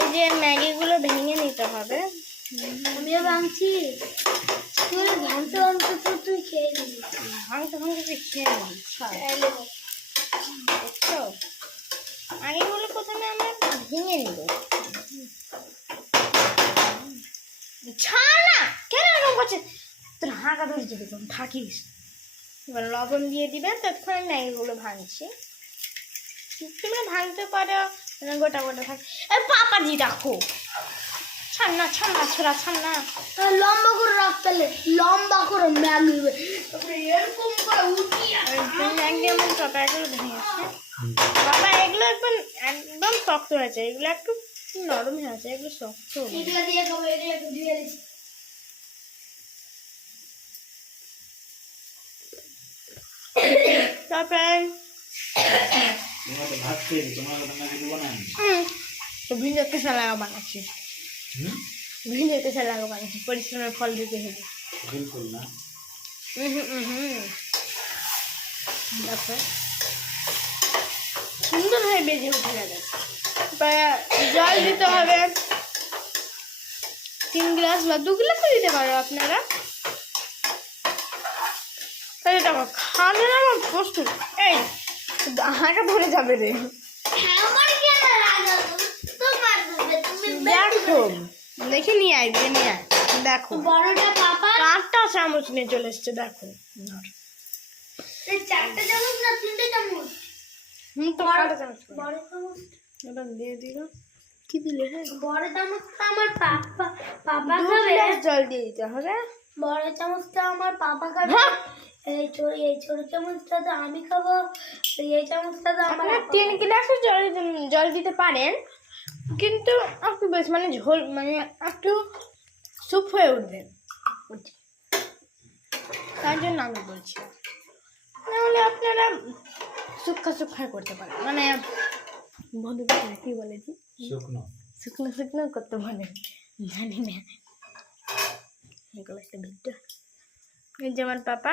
এই যে ম্যাগিগুলো ভেঙে নিতে হবে। আমিও ভাঙছি। তুই ভাঙতে ভাঙতে তুই খেয়ে নিবি। ভাঙতে ভাঙতে তুই খেয়ে নিবি। বুঝছো? আগেগুলো প্রথমে আমরা ভেঙে নিব। ছাড় না, কেন এরকম করছে? তোর হাঁকা ধরে যাবে, তখন থাকিস। এবার লবণ দিয়ে দিবে, ততক্ষণ ম্যাগিগুলো ভাঙছি। তোমরা ভাঙতে পারো, গোটা গোটা থাকে। পাপাজি রাখো, ছাড় না ছোড়া, ছাড় না। লম্বা করে রাখতে লম্বা করে ম্যাগি এরকম করে উঠিয়ে একদম পাপা এগুলো ভেঙেছে। বাবা এগুলো একদম শক্ত হয়েছে, এগুলো একটু নরম হয়েছে, এগুলো শক্ত। এগুলো দিয়ে খাবো, এগুলো একটু দিয়ে দিচ্ছি। তারপরে ভিন্ডের কেসা লাগা বানাচ্ছি, ভিন্ডের কেসা লাগা বানাচ্ছি, পরিশ্রমের ফল দিতে হবে। তারপর সুন্দর হয়ে বেজে উঠে যাবে। জল দিতে হবে 3 গ্লাস বা 2 গ্লাসও দিতে পারো আপনারা। তাই দেখো খাবে না আমার প্রস্তুত। এই হাঁকা ধরে যাবে রে। দেখো দেখে নিয়ে আয়, দেখো বড়টা পাপা, 4টা চামচ নিয়ে চলে এসছে। দেখো 4টা চামচ না 3টে চামচ। তো 4টা চামচ বড় চামচ এবার দিয়ে দিল। কি দিলে? হ্যাঁ, বড় চামচটা আমার পাপা খাবে। জল দিয়ে দিতে হবে। বড় চামচটা আমার পাপা খাবে। এই ছোট চামচটা তো আমি খাবো। এই চামচটা তো আমার। 3 গ্লাসও জল দিতে পারেন, কিন্তু একটু বেশ মানে ঝোল, মানে একটু স্যুপ হয়ে উঠবে, তার জন্য আমি বলছি। নাহলে আপনারা শুকনো করতে পারেন, মানে বন্ধুদের কি বলেছি, শুকনো করতে পারেন, জানি না। এগুলো একটা ভিডিও। এই যে আমার পাপা